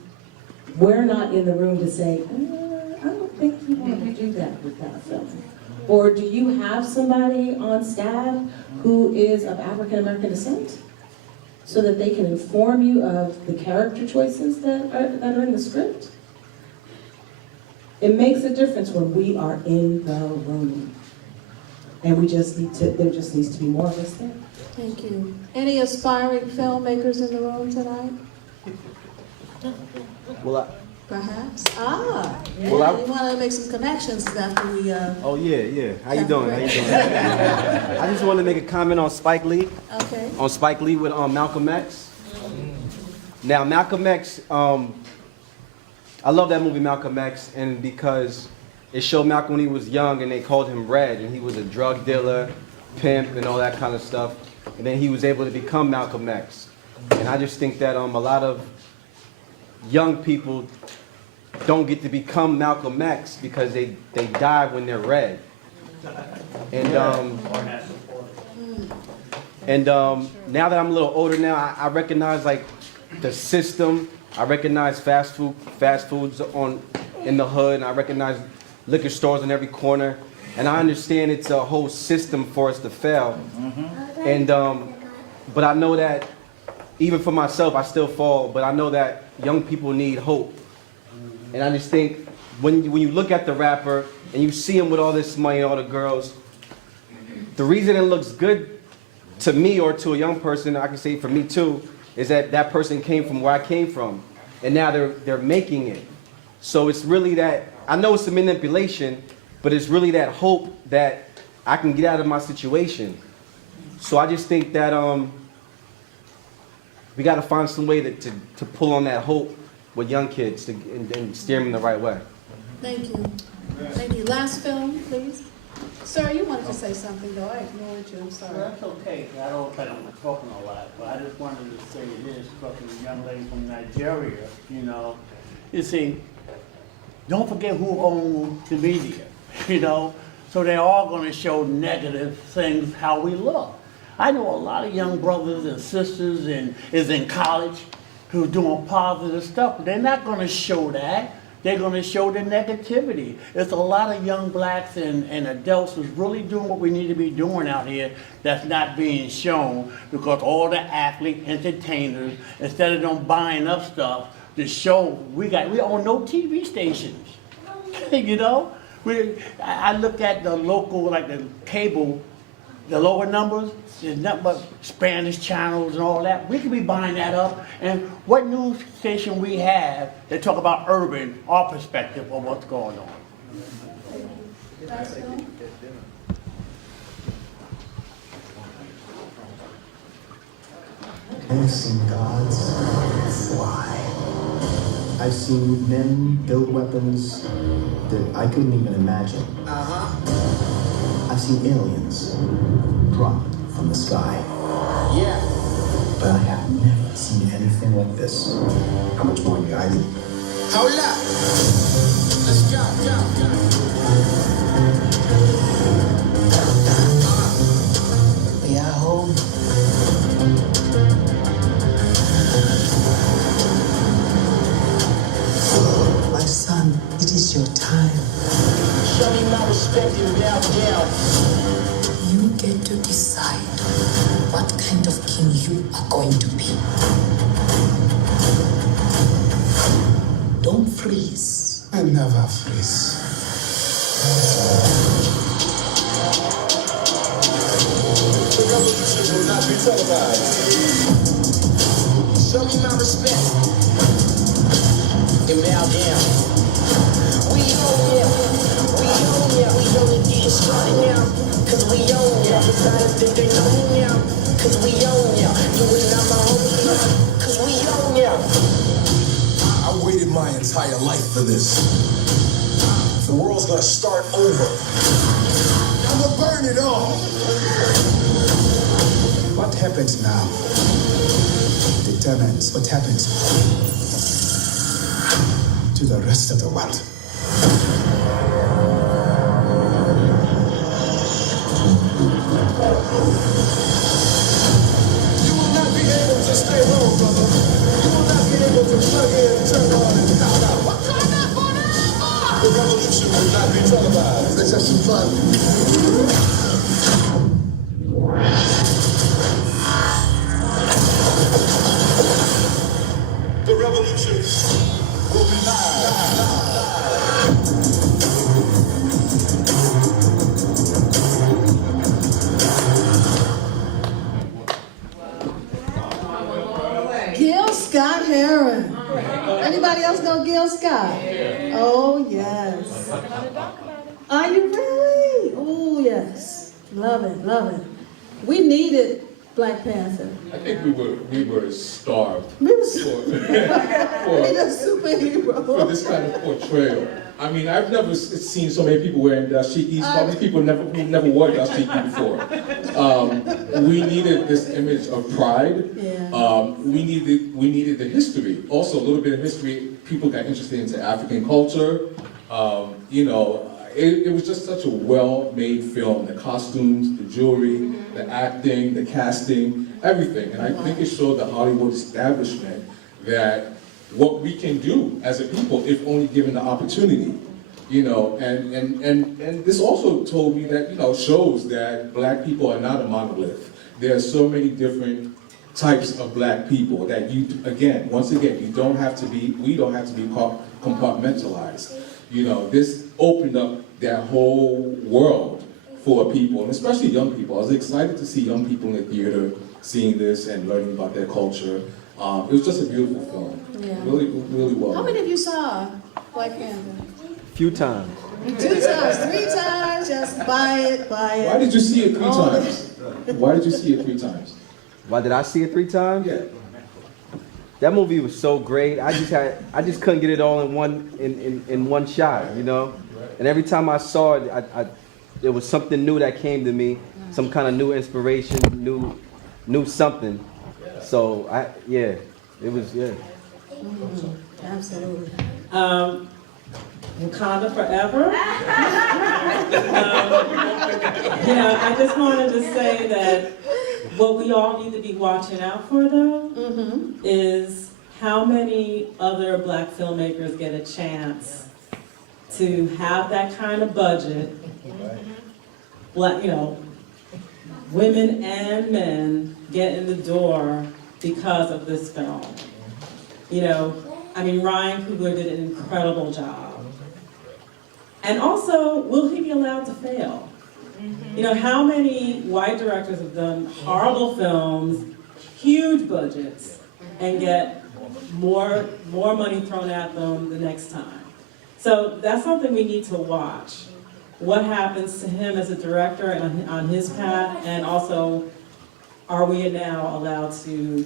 we're not in the room to say, I don't think you want to do that with that film. Or do you have somebody on staff who is of African American descent, so that they can inform you of the character choices that are in the script? It makes a difference when we are in the room. And we just need to, there just needs to be more of us there. Thank you. Any aspiring filmmakers in the room tonight? Well, Perhaps? Well, You want to make some connections after we... oh yeah. How you doing? I just wanted to make a comment on Spike Lee. Okay. On Spike Lee with Malcolm X. Now, Malcolm X, I love that movie Malcolm X, and because it showed Malcolm when he was young, and they called him Red, and he was a drug dealer, pimp, and all that kind of stuff. And then he was able to become Malcolm X. And I just think that a lot of young people don't get to become Malcolm X because they die when they're Red. And now that I'm a little older now, I recognize like the system. I recognize fast foods in the hood, and I recognize liquor stores in every corner, and I understand it's a whole system for us to fail. And but I know that even for myself, I still fall. But I know that young people need hope, and I just think when you look at the rapper and you see him with all this money, all the girls, the reason it looks good to me or to a young person, I can say for me too, is that that person came from where I came from, and now they're making it. So it's really that, I know it's a manipulation, but it's really that hope that I can get out of my situation. So I just think that we got to find some way to pull on that hope with young kids and steer them in the right way. Thank you. Thank you. Last film, please. Sir, you wanted to say something, though. I ignored you. I'm sorry. Well, that's okay. I don't think I'm talking a lot, but I just wanted to say this, talking to a young lady from Nigeria, you know. You see, don't forget who owns the media, you know. So they're all going to show negative things, how we look. I know a lot of young brothers and sisters is in college who's doing positive stuff, but they're not going to show that. They're going to show the negativity. There's a lot of young blacks and adults who's really doing what we need to be doing out here that's not being shown because all the athlete entertainers, instead of them buying up stuff to show, we own no TV stations, you know? I look at the local, like the cable, the lower numbers, there's nothing but Spanish channels and all that. We could be buying that up. And what news station we have that talk about urban, our perspective of what's going on. I've seen gods fly. I've seen men build weapons that I couldn't even imagine. I've seen aliens drop from the sky. Yeah. But I have never seen anything like this. How much more are you hiding? Hold up. Let's go. We are home. My son, it is your time. Show me my respect and bow down. You get to decide what kind of king you are going to be. Don't freeze. I never freeze. The revolution will not be televised. Show me my respect and bow down. We own ya. We own ya. We only getting started now. Cause we own ya. Decided that they know me now. Cause we own ya. You ain't not my homie. Cause we own ya. I waited my entire life for this. The world's gonna start over. I'm gonna burn it all. What happens now determines what happens to the rest of the world. You will not be able to stay home, brother. You will not be able to plug in, turn on, and count out. The revolution will not be televised. Let's have some fun. The revolution will be live. Gil Scott-Heron. Anybody else know Gil Scott? Oh, yes. Are you really? Oh, yes. Love it, love it. We needed Black Panther. I think we were starved We were for this kind of portrayal. I mean, I've never seen so many people wearing dashikis. Probably people who never wore dashiki before. We needed this image of pride. Yeah. We needed the history. Also, a little bit of history. People got interested into African culture. You know, it was just such a well-made film. The costumes, the jewelry, the acting, the casting, everything. And I think it showed the Hollywood establishment that what we can do as a people if only given the opportunity. You know, and this also told me that, you know, shows that Black people are not a monolith. There are so many different types of Black people that once again, we don't have to be compartmentalized. You know, this opened up that whole world for people, and especially young people. I was excited to see young people in the theater seeing this and learning about their culture. It was just a beautiful film. Yeah. Really, really well. How many of you saw Black Panther? Few times. 2 times, 3 times, just buy it. Why did you see it 3 times? Why did you see it 3 times? Why did I see it 3 times? Yeah. That movie was so great. I just couldn't get it all in one shot, you know. And every time I saw it, there was something new that came to me, some kind of new inspiration, new something. So it was. Absolutely. Wakanda forever. I just wanted to say that what we all need to be watching out for, though, is how many other Black filmmakers get a chance to have that kind of budget. Black, women and men get in the door because of this film. Ryan Coogler did an incredible job. And also, will he be allowed to fail? How many white directors have done horrible films, huge budgets, and get more money thrown at them the next time? So that's something we need to watch. What happens to him as a director and on his path, and also, are we now allowed to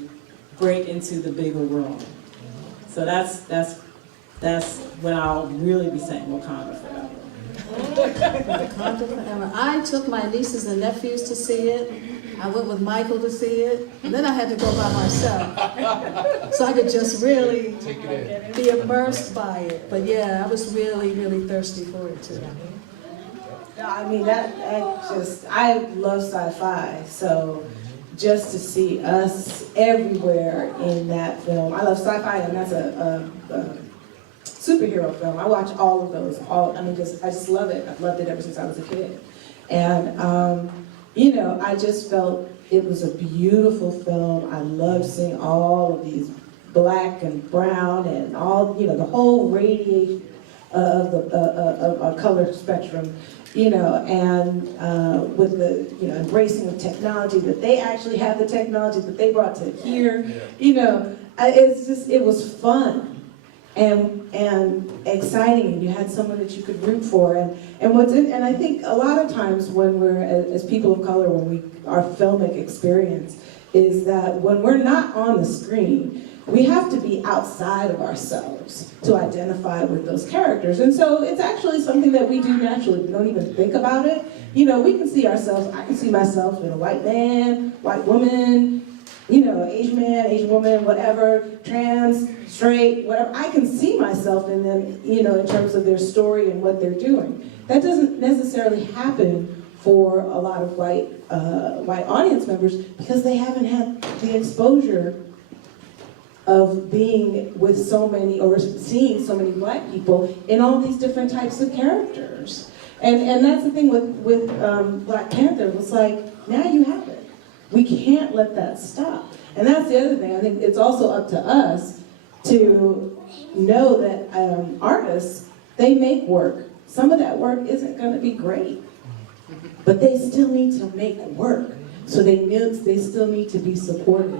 break into the bigger room? So that's when I'll really be saying Wakanda forever. Wakanda forever. I took my nieces and nephews to see it. I went with Michael to see it. And then I had to go by myself. So I could just really be immersed by it. But yeah, I was really, really thirsty for it too. I love sci-fi, so just to see us everywhere in that film. I love sci-fi, and that's a superhero film. I watch all of those. I just love it. I've loved it ever since I was a kid. And, I just felt it was a beautiful film. I loved seeing all of these black and brown and all, the whole radiation of a color spectrum. And with the, embracing of technology, that they actually have the technology that they brought to here, it was fun and exciting, and you had someone that you could root for. And I think a lot of times when we're, as people of color, our filmic experience is that when we're not on the screen, we have to be outside of ourselves to identify with those characters. And so it's actually something that we do naturally. We don't even think about it. We can see ourselves, I can see myself in a white man, white woman, Asian man, Asian woman, whatever, trans, straight, whatever. I can see myself in them, in terms of their story and what they're doing. That doesn't necessarily happen for a lot of white audience members because they haven't had the exposure of being with so many, or seeing so many black people in all these different types of characters. And that's the thing with Black Panther. It was like, now you have it. We can't let that stop. And that's the other thing. I think it's also up to us to know that artists, they make work. Some of that work isn't going to be great, but they still need to make work. So they still need to be supported.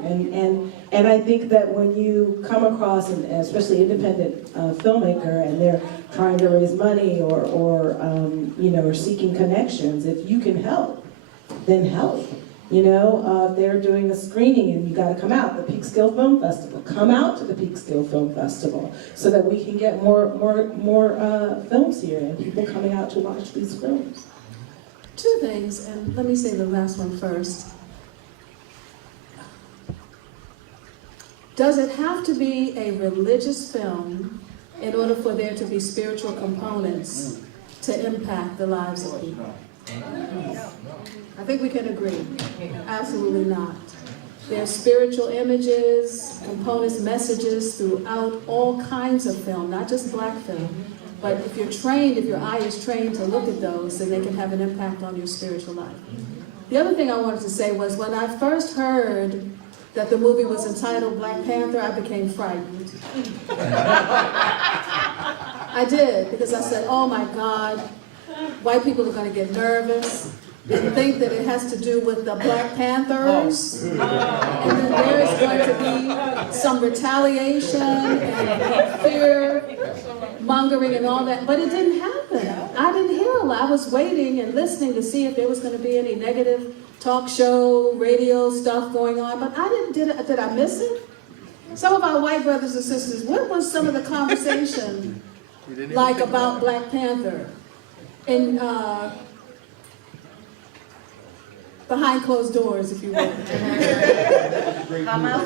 And I think that when you come across, and especially independent filmmaker, and they're trying to raise money or seeking connections, if you can help, then help. They're doing a screening and you got to come out, the Peekskill Film Festival. Come out to the Peekskill Film Festival so that we can get more films here and people coming out to watch these films. 2 things, and let me say the last one first. Does it have to be a religious film in order for there to be spiritual components to impact the lives of people? I think we can agree. Absolutely not. There's spiritual images, components, messages throughout all kinds of film, not just black film. But if your eye is trained to look at those, then they can have an impact on your spiritual life. The other thing I wanted to say was when I first heard that the movie was entitled Black Panther, I became frightened. I did, because I said, oh my God, white people are going to get nervous. and think that it has to do with the Black Panthers. And then there is going to be some retaliation and fear mongering and all that, but it didn't happen. I didn't hear a lot. I was waiting and listening to see if there was going to be any negative talk show, radio stuff going on, but I didn't. Did I miss it? Some of our white brothers and sisters, what was some of the conversation like about Black Panther? And behind closed doors, if you will. Come out.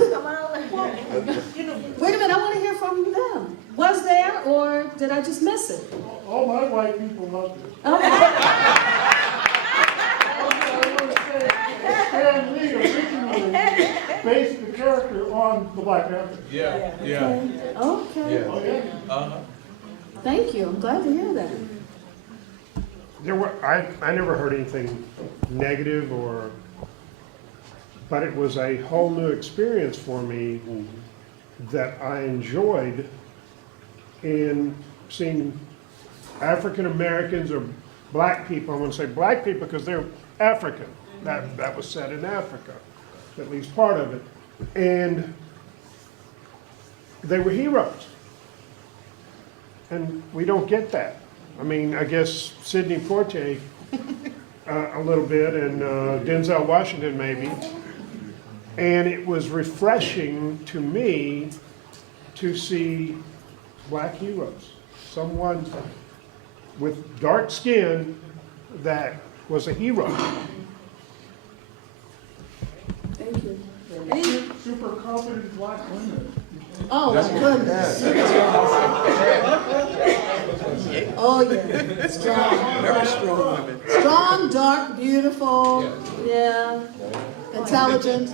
Wait a minute, I want to hear from them. Was there, or did I just miss it? All my white people loved it. Stan Lee originally based the character on the Black Panther. Yeah, yeah. Okay. Oh, yeah. Thank you. I'm glad to hear that. I never heard anything negative but it was a whole new experience for me that I enjoyed in seeing African Americans or black people. I want to say black people because they're African. That was set in Africa, at least part of it. And they were heroes. And we don't get that. I mean, I guess Sidney Poitier a little bit, and Denzel Washington maybe. And it was refreshing to me to see black heroes. Someone with dark skin that was a hero. Thank you. Super confident black women. Oh, my goodness. Oh, yeah. Strong. Very strong women. Strong, dark, beautiful. Yeah. Intelligent.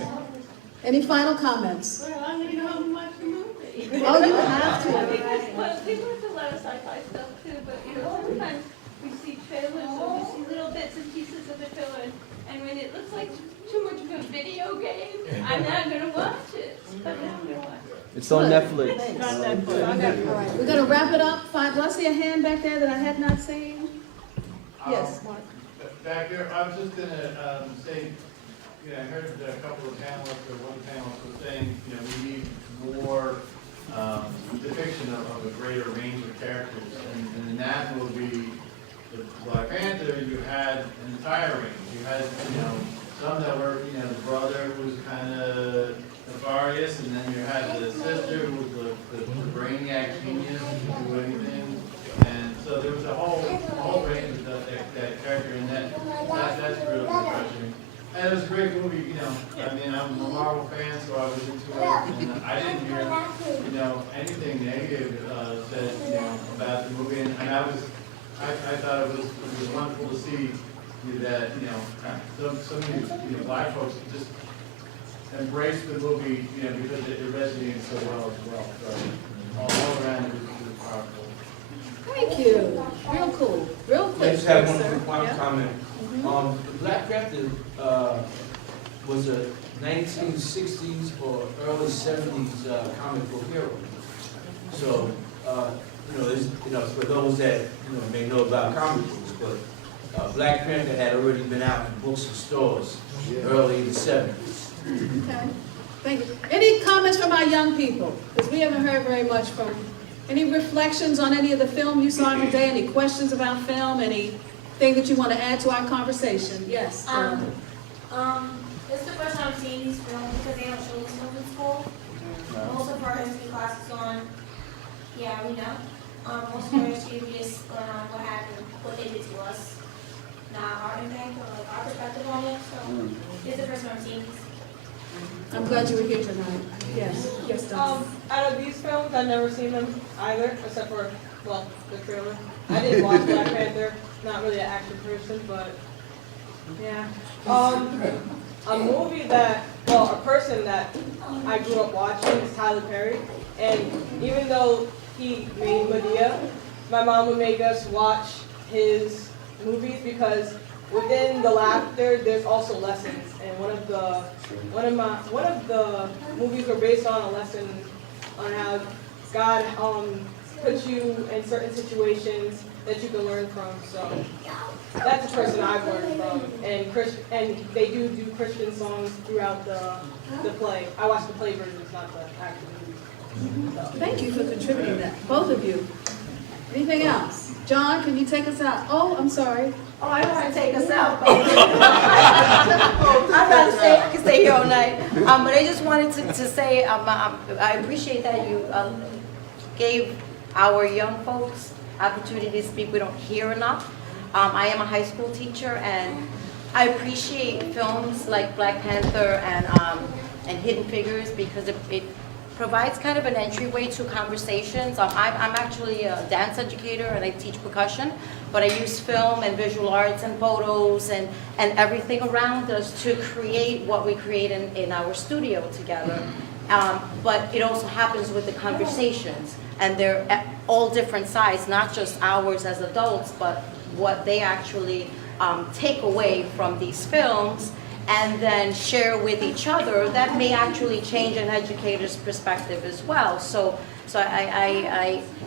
Any final comments? Well, I need to know much the movie. Oh, you have to. Well, we watch a lot of sci-fi stuff too, but sometimes we see trailers or we see little bits and pieces of the trailer, and when it looks like too much of a video game, I'm not going to watch it. But now I'm going to watch it. It's on Netflix. It's on Netflix. All right, we're going to wrap it up. Fine. Do I see a hand back there that I had not seen? Yes, Mark. Back there, I was just going to say, I heard a couple of panelists, or one panelist was saying, we need more depiction of a greater range of characters. And in that movie, the Black Panther, you had an entire range. You had, some that were, the brother who was kind of nefarious, and then you had the sister who was the brainiac genius who could do anything. And so there was a whole range of that character, and that's really refreshing. And it was a great movie, I mean, I'm a Marvel fan, so I was into it, and I didn't hear, anything negative said, about the movie, and I thought it was wonderful to see that, some of these, black folks just embraced the movie, because it resonated so well as well. So all around it was powerful. Thank you. Real cool. Real quick. I just have sir. one Yeah. comment. The Black Panther was a 1960s or early 70s comic book hero. So, for those that may know about comic books, but Black Panther had already been out in books and stores early in the 70s. Okay. Thank you. Any comments from our young people? Because we haven't heard very much from. Any reflections on any of the film you saw today? Any questions about film? Anything that you want to add to our conversation? Yes. This is the first time I'm seeing these films because they don't show these films in school. Most of our history classes on, we know. Most of our history we just learn on what happened, what they did to us, not our impact or like our perspective on it. So this is the first time I'm seeing these. I'm glad you were here tonight. Yes. Yes, Doug. Out of these films, I've never seen them either, except for, the trailer. I didn't watch Black Panther. Not really an action person, but yeah. A movie a person that I grew up watching is Tyler Perry. And even though he made Medea, my mom would make us watch his movies because within the laughter, there's also lessons. And one of the movies were based on a lesson on how God puts you in certain situations that you can learn from. So that's the person I've learned from. And they do Christian songs throughout the play. I watch the play versions, not the actual movie. So. Thank you for contributing that, both of you. Anything else? John, can you take us out? Oh, I'm sorry. Oh, I don't want to take us out. I'd rather stay. I can stay here all night. But I just wanted to say I appreciate that you gave our young folks opportunity to speak. We don't hear enough. I am a high school teacher, and I appreciate films like Black Panther and Hidden Figures because it provides kind of an entryway to conversations. I'm actually a dance educator and I teach percussion, but I use film and visual arts and photos and everything around us to create what we create in our studio together. But it also happens with the conversations, and they're at all different sides, not just ours as adults, but what they actually take away from these films and then share with each other, that may actually change an educator's perspective as well. So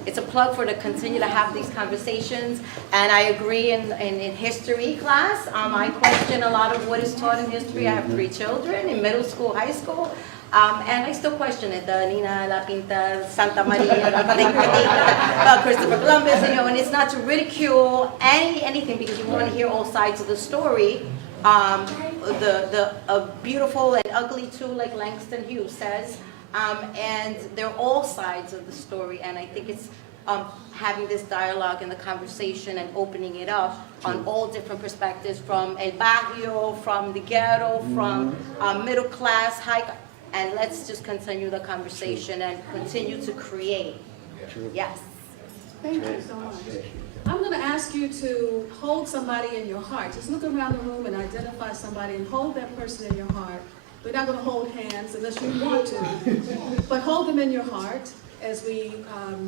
it's a plug for to continue to have these conversations. And I agree in history class, I question a lot of what is taught in history. I have 3 children in middle school, high school. And I still question it, the Nina, La Pinta, Santa Maria, Christopher Columbus, and it's not to ridicule anything because you want to hear all sides of the story. Beautiful and ugly too, like Langston Hughes says, and they're all sides of the story, and I think it's having this dialogue and the conversation and opening it up on all different perspectives, from el barrio, from the ghetto, from middle class, high, and let's just continue the conversation and continue to create. Yes. Thank you so much. I'm going to ask you to hold somebody in your heart. Just look around the room and identify somebody and hold that person in your heart. We're not going to hold hands unless you want to, but hold them in your heart as we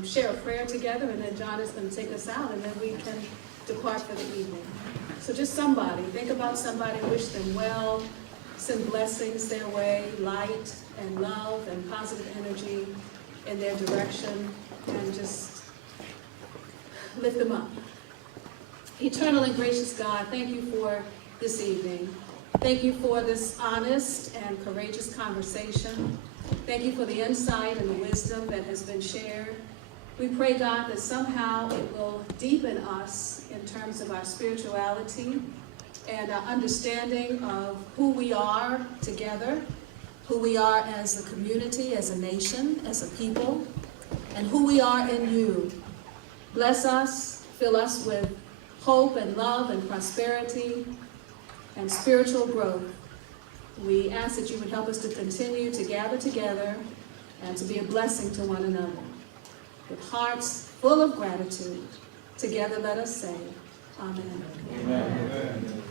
share a prayer together, and then John is going to take us out, and then we can depart for the evening. So just somebody, think about somebody, wish them well, send blessings their way, light and love and positive energy in their direction, and just lift them up. Eternal and gracious God, thank you for this evening. Thank you for this honest and courageous conversation. Thank you for the insight and the wisdom that has been shared. We pray, God, that somehow it will deepen us in terms of our spirituality and our understanding of who we are together, who we are as a community, as a nation, as a people, and who we are in you. Bless us, fill us with hope and love and prosperity and spiritual growth. We ask that you would help us to continue to gather together and to be a blessing to one another. With hearts full of gratitude, together let us say, Amen. Amen.